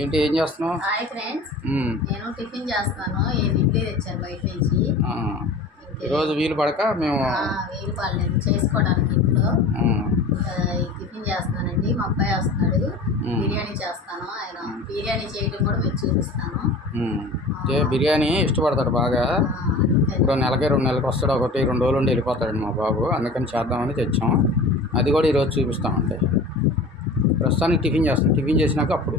ఏంటి ఏం చేస్తున్నావు? Hi friends. నేను టిఫిన్ చేస్తాను ఏది ఇడ్లీ తెచ్చాను బయట నుంచి. ఈరోజు వీలు పడక మేము వేలు పడలేదు. చేసుకోవడానికి ఇంట్లో టిఫిన్ చేస్తున్నానండి. మా అబ్బాయి వస్తున్నాడు. బిర్యానీ చేస్తాను. ఆయన బిర్యానీ చేయడం కూడా మీకు చూపిస్తాను. బిర్యానీ ఇష్టపడతాడు బాగా. ఇప్పుడు నెలకి రెండు నెలలకు వస్తాడు. ఒకటి రెండు రోజులు ఉండి వెళ్ళిపోతాడు మా బాబు. అందుకని చేద్దామని తెచ్చాం. అది కూడా ఈరోజు చూపిస్తామంటే ప్రస్తుతానికి టిఫిన్ చేస్తాం. టిఫిన్ చేసినాక అప్పుడు.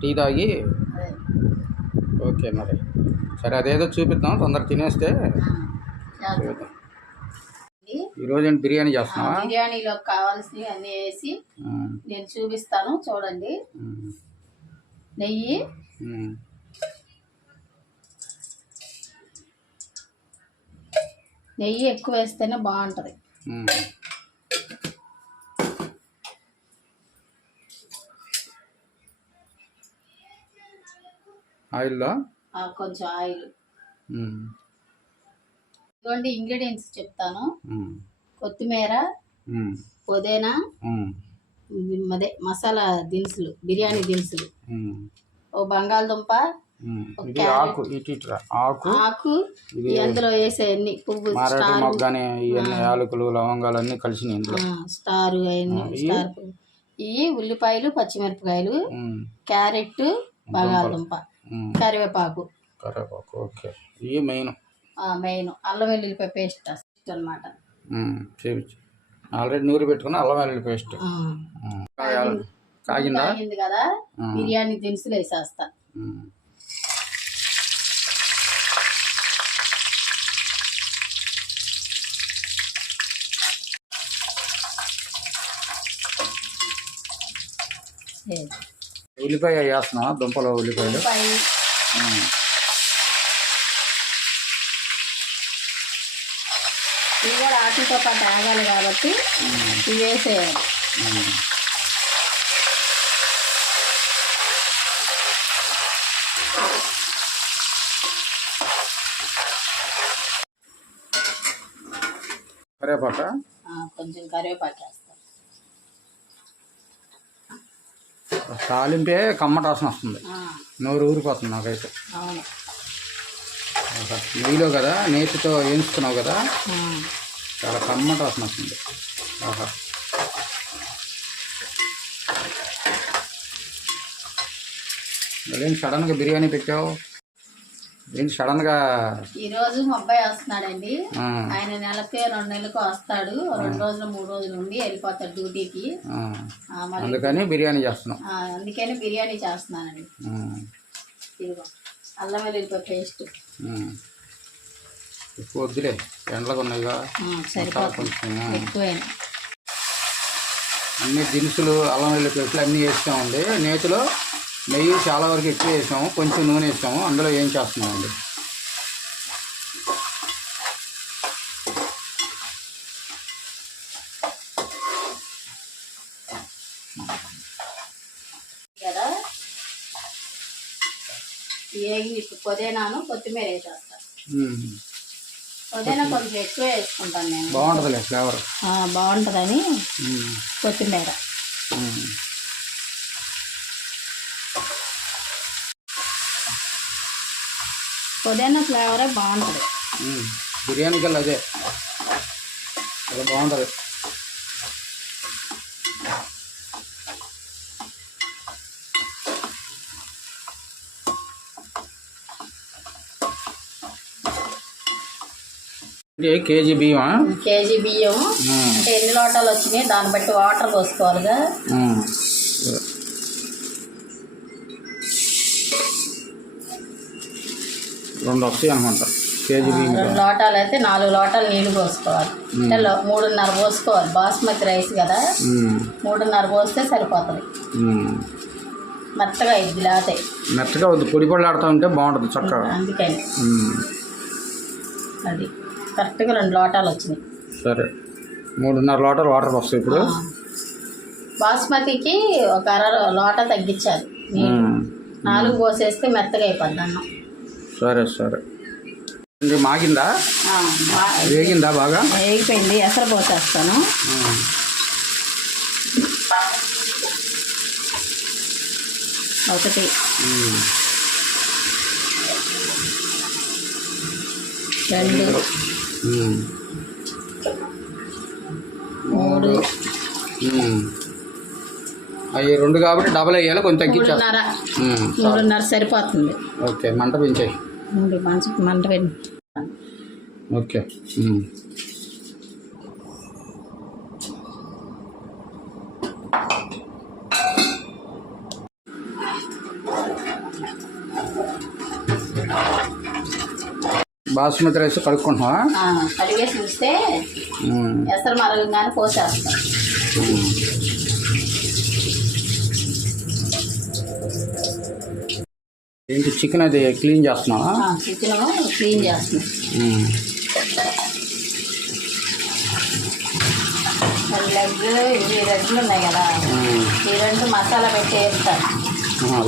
టీ తాగి. ఓకే మరి. సరే అదేదో చూపిద్దాం తొందరగా తినేస్తే. చూపిద్దాం. ఈరోజు ఏంటి బిర్యానీ ఆ, చేస్తున్నావా బిర్యానీలో కావాల్సినవి అన్నీ వేసి నేను చూపిస్తాను చూడండి. నెయ్యి. నెయ్యి ఎక్కువ వేస్తేనే బాగుంటుంది. ఆయిల్లో ఆ, కొంచెం ఆయిల్. ఇటువంటి ఇంగ్రీడియంట్స్ చెప్తాను. కొత్తిమీర పుదీనా అదే మసాలా దినుసులు బిర్యానీ దినుసులు. ఓ బంగాళదుంప. ఆకు. ఆకు అందులో వేసే అన్ని పువ్వు స్టార్ మొగ్గని యాలకులు లవంగాలు అన్నీ ఇందులో. స్టార్ అవన్నీ? స్టార్ ఇవి ఉల్లిపాయలు పచ్చిమిరపకాయలు క్యారెట్ బంగాళదుంప. కరివేపాకు. కరివేపాకు ఓకే. ఇవి మెయిన్ మెయిన్ అల్లం వెల్లుల్లిపాయ పేస్ట్ అనమాట చేపించు ఆల్రెడీ నూరి పెట్టుకున్న అల్లం వెల్లుల్లి పేస్ట్. కాగిందా? అయింది కదా. బిర్యానీ దినుసులు వేసేస్తా. ఉమ్. ఉల్లిపాయ వేస్తున్నావా? దుంపలు ఉల్లిపాయలు. ఇవి కూడా ఆకులతో పాటు ఆగాలి కాబట్టి ఇవి వేసేయాలి. ఆ, కొంచెం కరివేపాకు వేస్తాం తాలింపే కమ్మట వాసన వస్తుంది. నోరు ఊరిపోతుంది నాకైతే. నెయ్యిలో కదా నేతితో వేయించుతున్నావు కదా? చాలా కమ్మట వాసన వస్తుంది. ఆహా. మళ్ళీ సడన్గా బిర్యానీ పెట్టావు? ఏంటి సడన్గా ఈరోజు మా అబ్బాయి వస్తున్నాడండి. ఆయన నెలకి రెండు నెలలకు వస్తాడు. రెండు రోజులు మూడు రోజులు ఉండి వెళ్ళిపోతాడు డ్యూటీకి. అందుకని బిర్యానీ చేస్తున్నాం. అందుకని బిర్యానీ చేస్తున్నానండి. ఇదిగో అల్లం వెల్లుల్లిపాయ పేస్ట్. ఎక్కువ వద్దులే. ఎండలకు ఉన్నాయిగా సరిపోతుంది. అన్ని దినుసులు అల్లం వెల్లుల్లి పేస్టులు అన్నీ వేస్తామండి. నేతిలో నెయ్యి చాలా వరకు ఎక్కువ వేసాము. కొంచెం నూనె వేసాము. అందులో ఏం చేస్తున్నామండి? కదా? ఏగి పుదీనాను కొత్తిమీర వేసేస్తాను. పుదీనా కొంచెం ఎక్కువ వేసుకుంటాను నేను. బాగుంటుందిలే ఫ్లేవర్. బాగుంటుందని. కొత్తిమీర. పుదీనా ఫ్లేవరే బాగుంటుంది. బిర్యానీ కల్లా అదే. చాలా బాగుంటుంది. కేజీ బియ్యమా? కేజీ బియ్యం. అంటే ఎన్ని లోటాలు వచ్చినాయి? దాన్ని బట్టి వాటర్ పోసుకోవాలిగా. రెండు వస్తాయి అనమాట కేజీ బియ్యం రెండు లోటాలు అయితే నాలుగు లోటాలు నీళ్ళు పోసుకోవాలి. అంటే మూడున్నర పోసుకోవాలి. బాస్మతి రైస్ కదా. మూడున్నర పోస్తే సరిపోతుంది. మెత్తగా ఇది లేతే మెత్తగా వద్దు పొడి పొడిలాడుతూ ఉంటే బాగుంటుంది చక్కగా. అందుకని. అది. కరెక్ట్గా రెండు లోటాలు వచ్చినాయి. సరే. మూడున్నర లోటలు వాటర్ వస్తాయి ఇప్పుడు. బాస్మతికి ఒక అర లోట తగ్గించాలి. నాలుగు పోసేస్తే మెత్తగా అయిపోద్ది అన్నం. సరే సరే మాగిందా వేగిందా బాగా వేగిపోయింది ఎసరు పోసేస్తాను. ఒకటి. రెండు. మూడు. అవి రెండు కాబట్టి డబల్ వేయాలి కొంచెం. మూడున్నర సరిపోతుంది ఓకే మంట పెంచాయి మంచి మంట ఓకే. బాస్మతి రైస్ కడుక్కుంటున్నావా ఆ, కడిగేసి చూస్తే. ఎసరు మరగగానే పోసేస్తాం ఏంటి చికెన్ అది క్లీన్ చేస్తున్నావా? చికెన్ క్లీన్ చేస్తున్నాం. లెగ్ ఇవి రెడ్లు ఉన్నాయి కదా. ఈ రెండు మసాలా పెట్టి వేస్తాను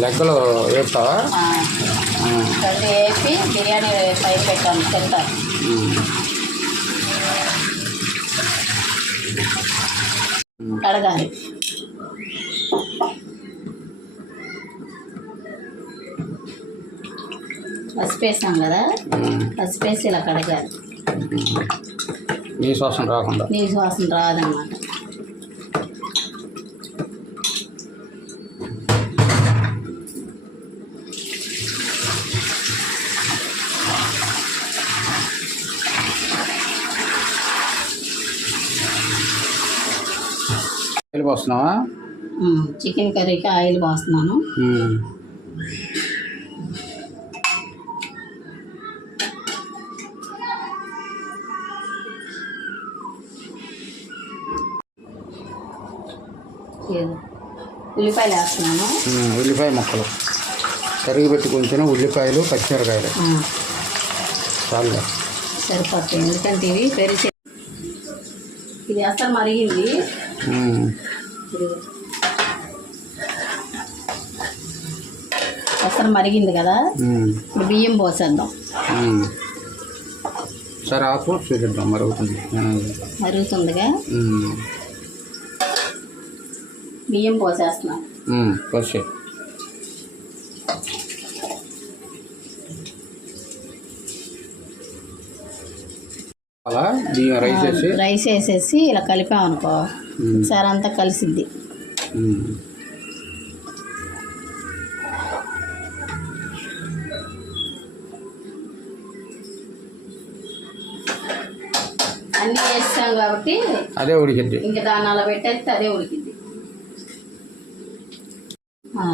లెక్కలు వేస్తావా. రెండు వేపి బిర్యానీ పైన పెట్టాను తింటాను. కడగాలి. పసుపు వేసాం కదా. పసుపు వేసి ఇలా కడగాలి. నీ శ్వాసం రాకుండా. నీసు వాసన రాదన్నమాట. వెళ్ళిపోతున్నావా ఉమ్, చికెన్ కర్రీకి ఆయిల్ పోస్తున్నాను. ఉల్లిపాయలు వేస్తున్నాను. ఉల్లిపాయ ముక్కలు. పెట్టి కొంచెం ఉల్లిపాయలు పచ్చిమిరకాయలు చాలు సరిపోతాయి. ఎందుకంటే ఇవి పెరిగి ఇది అసలు మరిగింది. అసలు మరిగింది కదా. ఇప్పుడు బియ్యం పోసేద్దాం. సరే ఆకు చూపిద్దాం మరుగుతుంది. మరుగుతుందిగా. బియ్యం పోసేస్తున్నాం ఉమ్. వచ్చే అలా బియ్యం రైస్ వేసి రైస్ వేసేసి ఇలా కలిపామనుకో ఉమ్. ఒకసారి అంతా కలిసిద్ది. అన్నీ వేస్తాం కాబట్టి అదే ఉడికిద్ది ఇంక దాన్ని అలా పెట్టేస్తే అదే ఉడికిద్ది ఆ,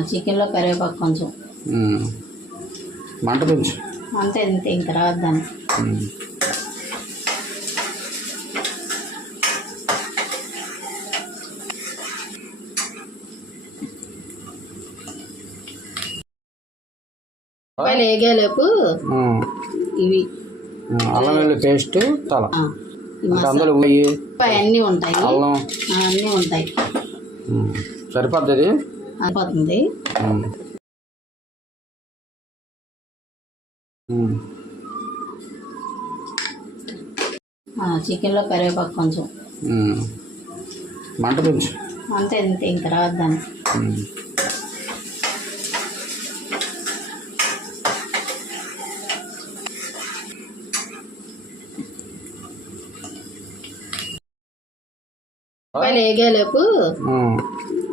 చికెన్లో కరివేపాకు కొంచెం. మంట పెంచు అంతే అంతే ఇంక రాదు దానికి ఉమ్. ఉల్లిపాయలు వేగేలోపు. ఇవి. అల్లం వెల్లుల్లి పేస్ట్ తల అందులో పోయి అన్నీ ఉంటాయి అల్లం అన్నీ ఉంటాయి. సరిపోద్ది? అయిపోతుంది చికెన్లో కరివేపాకు కొంచెం. మంట పెంచు అంతే అంతే ఇంక రాదు దానికి వేగేలోపు.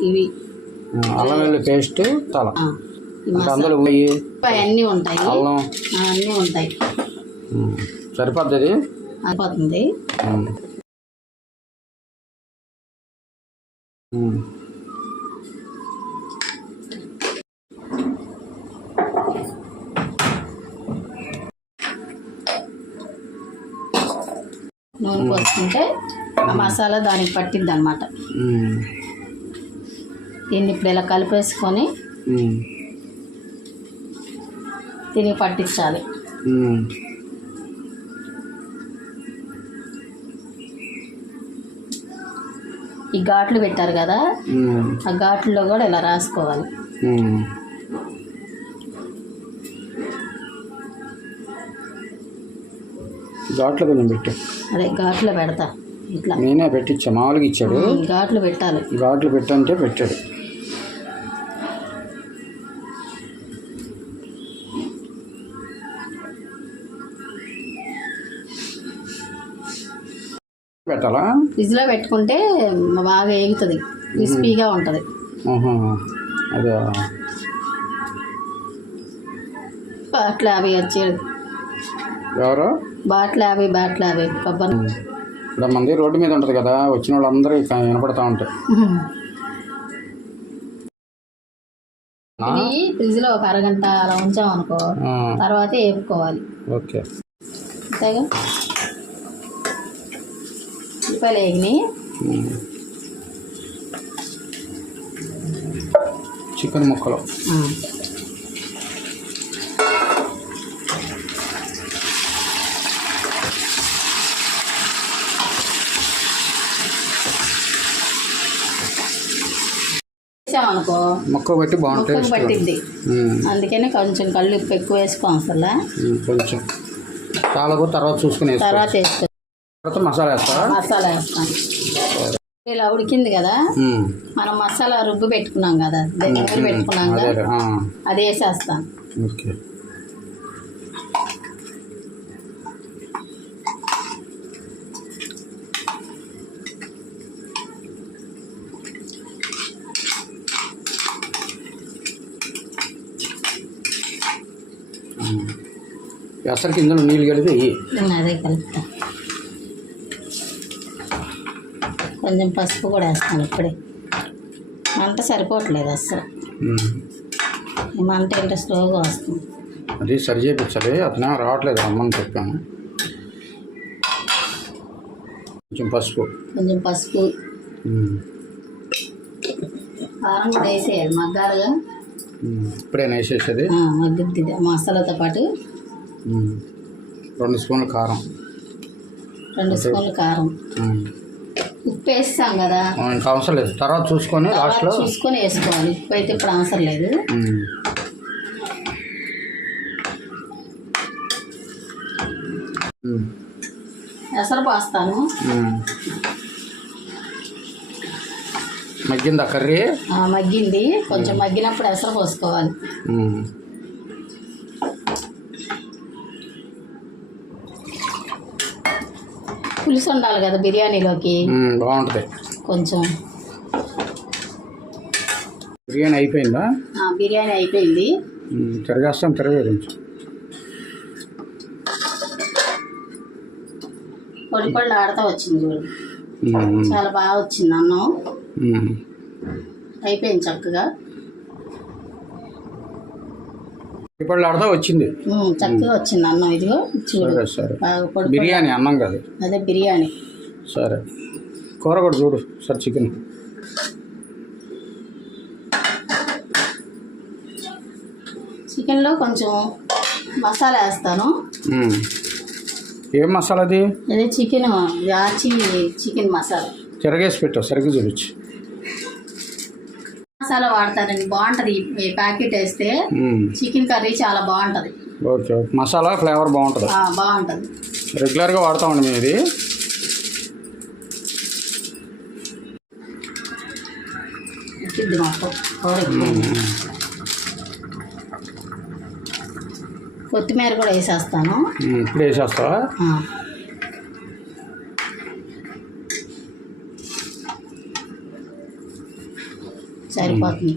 ఇవి. అల్లం వెల్లుల్లి పేస్ట్ తల. అందులో పోయి అన్నీ ఉంటాయి. అల్లం. అన్నీ ఉంటాయి. ఉమ్. ఉమ్. నూనె పోసుకుంటే ఆ మసాలా దానికి పట్టిద్ది అనమాట. దీన్ని ఇప్పుడు ఇలా కలిపేసుకొని. దీనికి పట్టించాలి. ఈ ఘాట్లు పెట్టారు కదా. ఆ ఘాట్లలో కూడా ఇలా రాసుకోవాలి. ఘాట్లో కొంచెం పెట్టు అదే ఘాట్లో పెడతా ఇట్లా నేనే పెట్టించా మామూలుగా ఇచ్చాడు ఘాట్లు పెట్టాలి ఘాట్లు పెట్టంటే పెట్టాడు ఫ్రిడ్జ్లో పెట్టుకుంటే బాగా ఏగుతుంది క్రిస్పీగా ఉంటుంది. అదే. బాటిల్ యాభై వచ్చేది. ఎవరు? బాటిల్ యాభై బాటిల్ యాభై కొబ్బరి. ఇక్కడ మంది రోడ్డు మీద ఉంటుంది కదా వచ్చిన వాళ్ళందరూ వినపడతా ఉంటాయి ఆ? ఇది ఒక అరగంట అలా ఉంచామనుకో ఆ, తర్వాత వేపుకోవాలి ఓకే. ఉల్లిపాయలు వేగినాయి. చికెన్ ముక్కలు. ముక్క పెట్టి బాగుంటాయి ముక్కకు పట్టిద్ది. ఉమ్, అందుకని కొంచెం కళ్ళు ఎక్కువ వేసుకోం అసలు కొంచెం. చాలా తర్వాత చూసుకుని తర్వాత వేసుకో. తర్వాత మసాలా వేస్తా మసాలా వేస్తాం. ఇలా ఉడికింది కదా మనం మసాలా రుబ్బు పెట్టుకున్నాం కదా దగ్గర పెట్టుకున్నాం అదే కదా అది వేసేస్తాం. ఓకే. ఎసరికి ఇందులో నీళ్ళు కలిపి అదే కలుపుతా. కొంచెం పసుపు కూడా వేస్తాను ఇప్పుడే. మంట సరిపోవట్లేదు. ఈ మంట ఏంటో స్లోగా వస్తుంది. అది సరి చేయించాలి అతనే రావట్లేదు అమ్మని చెప్పాను. కొంచెం పసుపు. కొంచెం పసుపు. కారం కూడా వేసేయాలి మగ్గాలుగా. ఇప్పుడేనా వేసేసేది? మగ్గుద్ది మసాలాతో పాటు. రెండు స్పూన్లు కారం. రెండు స్పూన్లు కారం. ఉప్పు వేస్తాం కదా ఇంకా అవసరం లేదు. తర్వాత చూసుకొని లాస్ట్లో చూసుకొని వేసుకోవాలి. ఉప్పు అయితే ఇప్పుడు అవసరం లేదు. ఎసరు పోస్తాను. మగ్గిందా కర్రీ? మగ్గింది. కొంచెం మగ్గినప్పుడు ఎసరు పోసుకోవాలి. పులుసు ఉండాలి కదా బిర్యానీలోకి. బాగుంటుంది. కొంచెం. బిర్యానీ అయిపోయిందా? బిర్యానీ అయిపోయింది. తిరగేస్తాం తిరగేది పొడి పొడి ఆడుతూ వచ్చింది చూడు. చాలా బాగా వచ్చింది అన్నం. అయిపోయింది చక్కగా. ఇప్పుడు ఆడదా వచ్చింది. చక్కగా వచ్చింది అన్నం ఇదిగో చూడు. సరే. బిర్యానీ అన్నం కాదు. అదే బిర్యానీ. సరే. కూర కూడా చూడు సార్ చికెన్. చికెన్లో కొంచెం మసాలా వేస్తాను. ఏం మసాలాది అదే? చికెన్ ఆచి చికెన్ మసాలా. తిరగేసి పెట్టు సరిగ్గా చూపించు మసాలా వాడతానండి బాగుంటుంది. ఈ ప్యాకెట్ వేస్తే. చికెన్ కర్రీ చాలా బాగుంటుంది. ఓకే మసాలా ఫ్లేవర్ బాగుంటుంది. ఆ, బాగుంటుంది. రెగ్యులర్గా వాడతామండి మేము. ఇది మాకు. కొత్తిమీర కూడా వేసేస్తాను. ఇప్పుడు వేసేస్తావా? సరిపోతుంది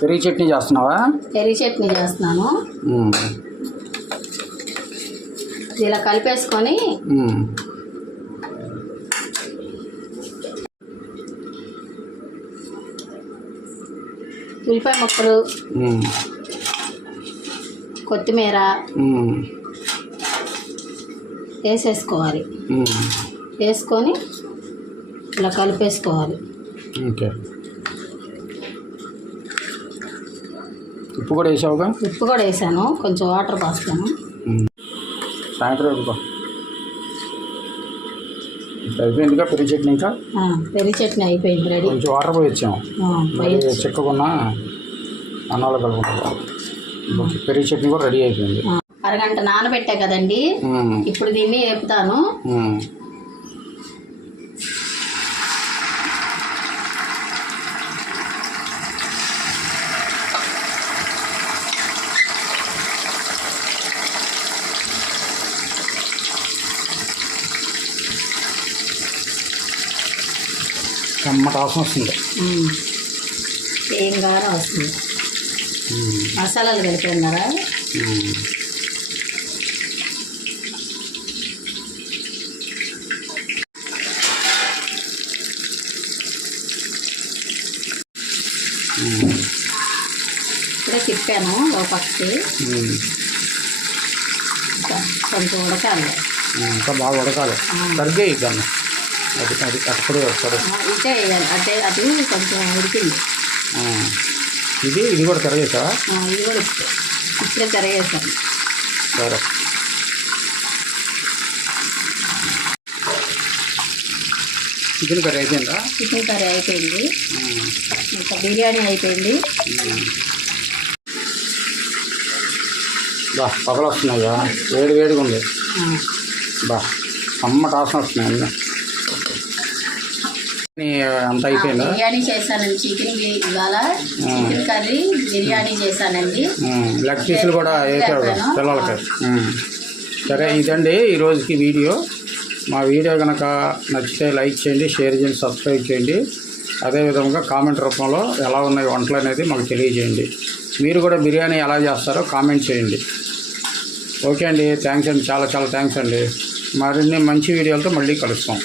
కర్రీ చట్నీ చేస్తున్నావా పెరుగు చట్నీ చేస్తున్నాను. ఇలా కలిపేసుకొని. ఉల్లిపాయ ముక్కలు. కొత్తిమీర. వేసేసుకోవాలి. వేసుకొని ఇలా కలిపేసుకోవాలి. ఓకే. ఉప్పు కూడా వేసావుగా? ఉప్పు కూడా వేసాను. కొంచెం వాటర్ పోస్తాను. సాయంత్రం అయిపోయిందిగా పెరుగు చట్నీ ఇంకా? ఆ, పెరుగు చట్నీ అయిపోయింది రెడీ. కొంచెం వాటర్ పోయి వచ్చాము. చిక్కకున్న అన్నాలు కలుపుకుంటాం. పెరుగు చట్నీ కూడా రెడీ అయిపోయింది. అరగంట నానబెట్టా కదండి. ఇప్పుడు దీన్ని వేపుతాను. అమ్మ వాసన వస్తుంది. ఏం గానే వస్తుంది మసాలాలు. ఉమ్, ఇప్పుడే తిప్పాను. ఇంకా కొంచెం ఉడకాలి. ఇంకా బాగా ఉడకాలి. సరిగ్గా ఇద్దాము అది అది అప్పుడు ఇటే వేయాలి. అటే అది కొంచెం ఉడికింది. ఇది ఇది కూడా తిరగేసా ఆ, ఇది కూడా ఇప్పుడే తిరగేసాను సరే. చికెన్ కర్రీ అయిపోయిందా? చికెన్ కర్రీ అయిపోయింది. ఇంకా బిర్యానీ అయిపోయింది. బా పగలు వస్తున్నాయా వేడి వేడిగా ఉంది. బా అమ్మ వాసన వస్తున్నాయి అంత అయిపోయిందా? బిర్యానీ చేశానండి. చికెన్ ఇవాళ చికెన్ కర్రీ బిర్యానీ చేశానండి. లెగ్ పీసులు కూడా వేసాడు పిల్లలకి. సరే ఇదండి ఈ రోజుకి వీడియో. మా వీడియో కనుక నచ్చితే లైక్ చేయండి షేర్ చేయండి సబ్స్క్రైబ్ చేయండి. అదేవిధంగా కామెంట్ రూపంలో ఎలా ఉన్నాయి వంటలు అనేది మాకు తెలియజేయండి. మీరు కూడా బిర్యానీ ఎలా చేస్తారో కామెంట్ చేయండి. ఓకే అండి. థ్యాంక్స్ అండి. చాలా చాలా థ్యాంక్స్ అండి. మరిన్ని మంచి వీడియోలతో మళ్ళీ కలుస్తాం.